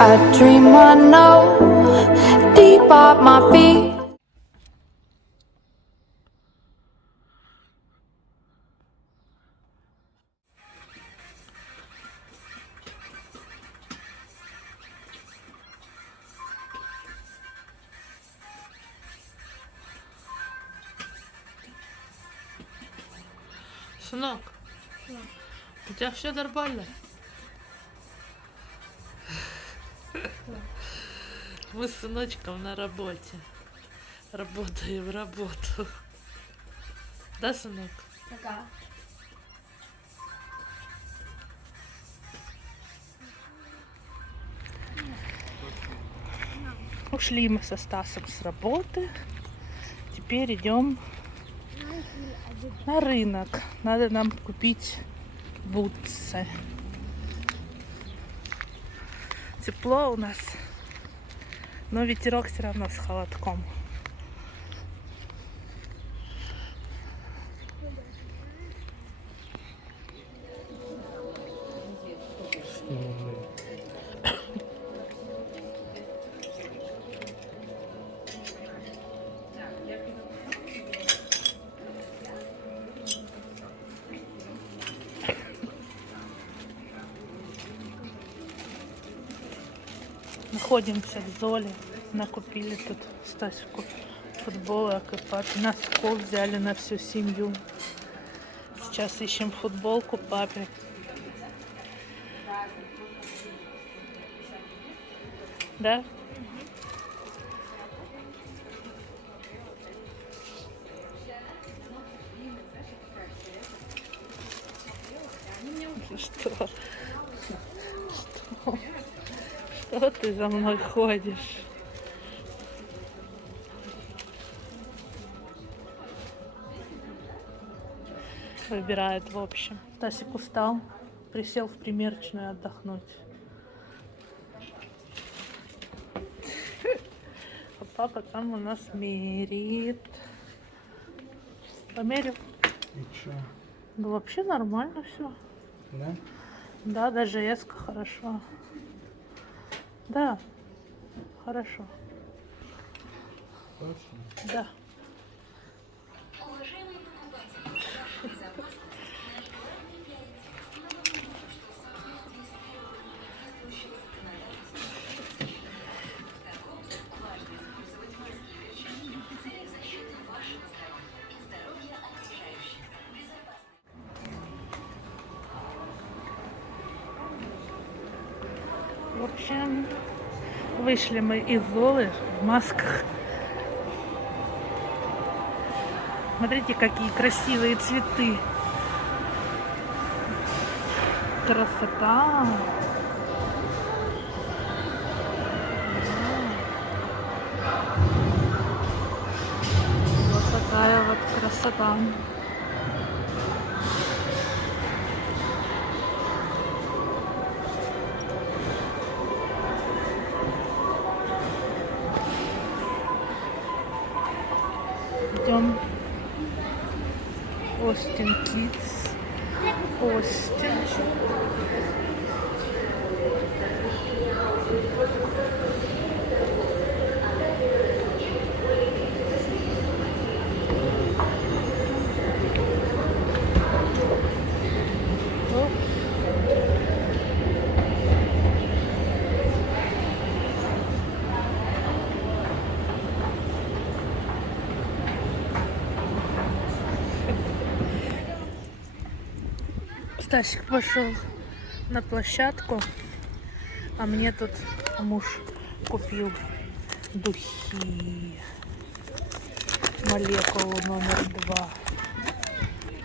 I dream I know deep at my feet. Сынок, у тебя все нормально? Мы с сыночком на работе. Работаем работу. Да, сынок? Ага. Ушли мы со Стасом с работы. Теперь идем на рынок. Надо нам купить бутсы. Тепло у нас, но ветерок все равно с холодком. Находимся в Золе. Накупили тут Стасику футболок и папе. Носков взяли на всю семью. Сейчас ищем футболку папе. Да? Что? Что ты за мной ходишь? Выбирает, в общем. Стасик устал, присел в примерочную отдохнуть. А папа там у нас меряет. Померил? И чё? Да вообще нормально все. Да? Да, даже эска хорошо. Да, хорошо. Точно? Да. В общем, вышли мы из Золы в масках. Смотрите, какие красивые цветы. Красота. Вот такая вот красота. Идем. Остин Кидс. Остин. Стасик пошел на площадку, а мне тут муж купил духи, молекулу номер 2.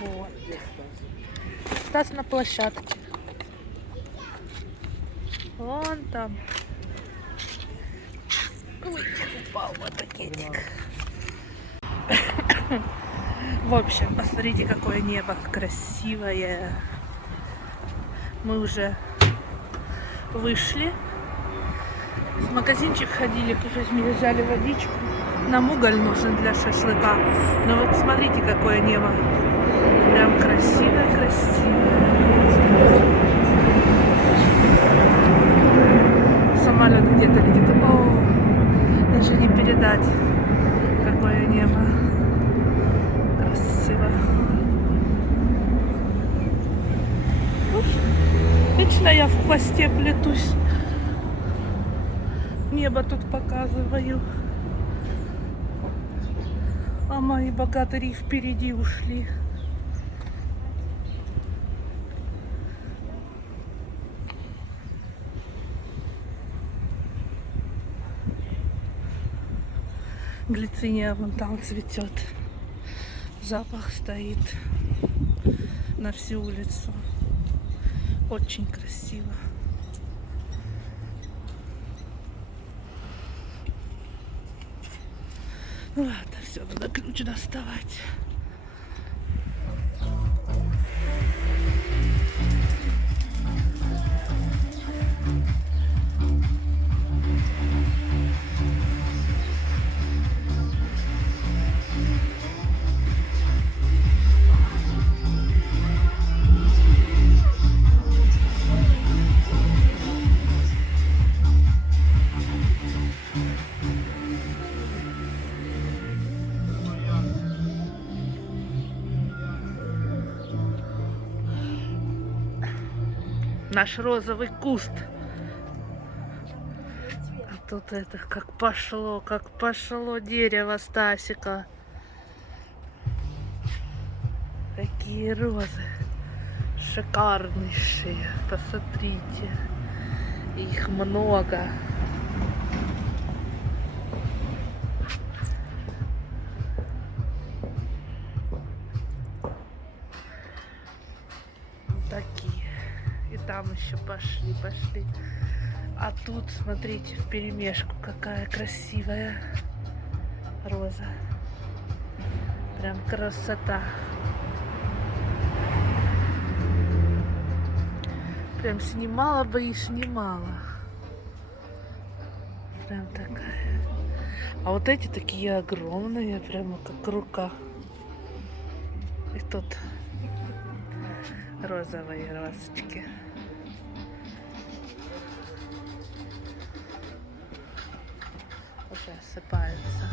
Вот. Стас на площадке. Вон там. Ой, упал вот пакетик. В общем, посмотрите, какое небо красивое. Мы уже вышли. В магазинчик ходили, взяли водичку. Нам уголь нужен для шашлыка. Но вот смотрите, какое небо. Прям красивое-красивое. самолет где-то летит. О, даже не передать, какое небо. Красиво. Уф, вечно я в хвосте плетусь. Небо тут показываю. А мои богатыри впереди ушли. Глициния вон там цветет. Запах стоит на всю улицу. Очень красиво. Ну ладно, все, надо ключ доставать. Наш розовый куст. А тут это как пошло дерево Стасика. Какие розы шикарнейшие. Посмотрите. Их много. Такие. И там еще пошли. А тут, смотрите, вперемешку какая красивая роза. Прям красота. Прям снимала бы и снимала. Прям такая. А вот эти такие огромные, прямо как рука. И тут розовые розочки. Уже осыпаются.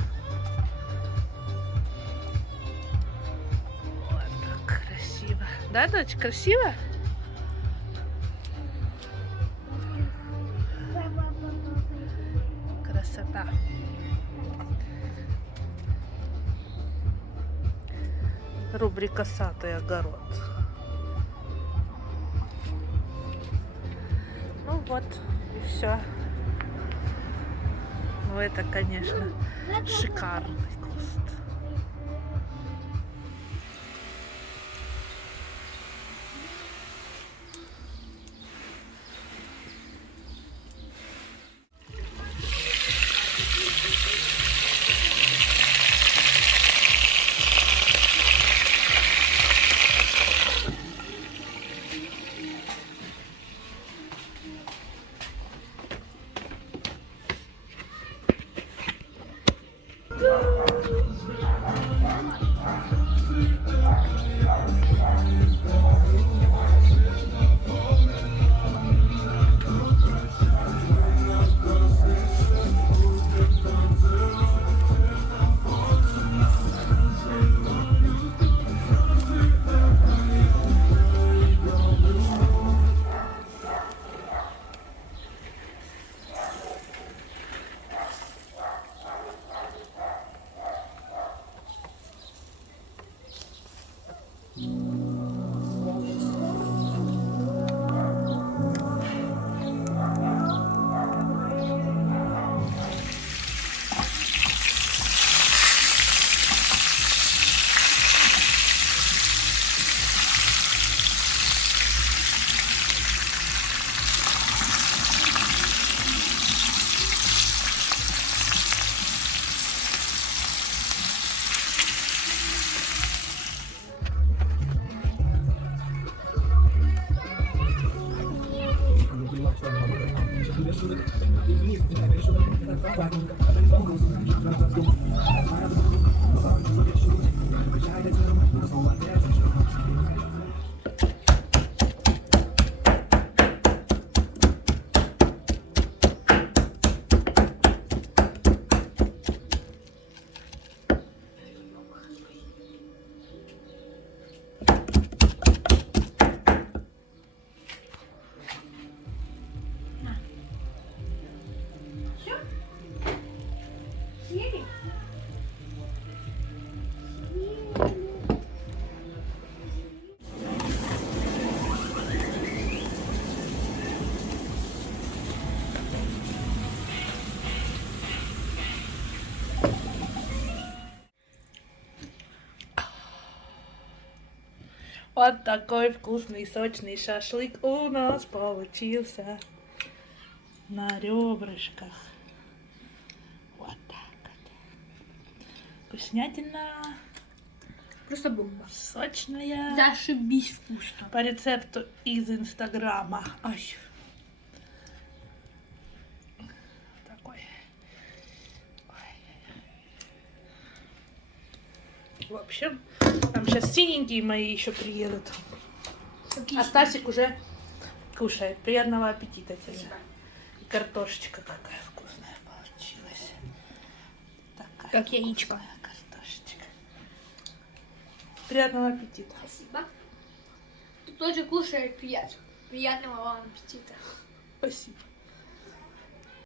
Вот так красиво. Да, дочь, красиво? Красота. Рубрика «Сад и огород». Ну вот, и все. Ну это, конечно, шикарный куст. Вот такой вкусный, сочный шашлык у нас получился. На ребрышках. Вот так вот. Вкуснятина, Просто бомба. сочная. Зашибись вкусно. По рецепту из Инстаграма. Ой. Такой. Ой. В общем, там сейчас синенькие мои еще приедут. А Стасик уже кушает. Приятного аппетита тебе. Спасибо. И картошечка какая вкусная получилась. Такая Как яичко. вкусная картошечка. Приятного аппетита. Спасибо. Ты тоже кушай, приятного вам аппетита. Спасибо.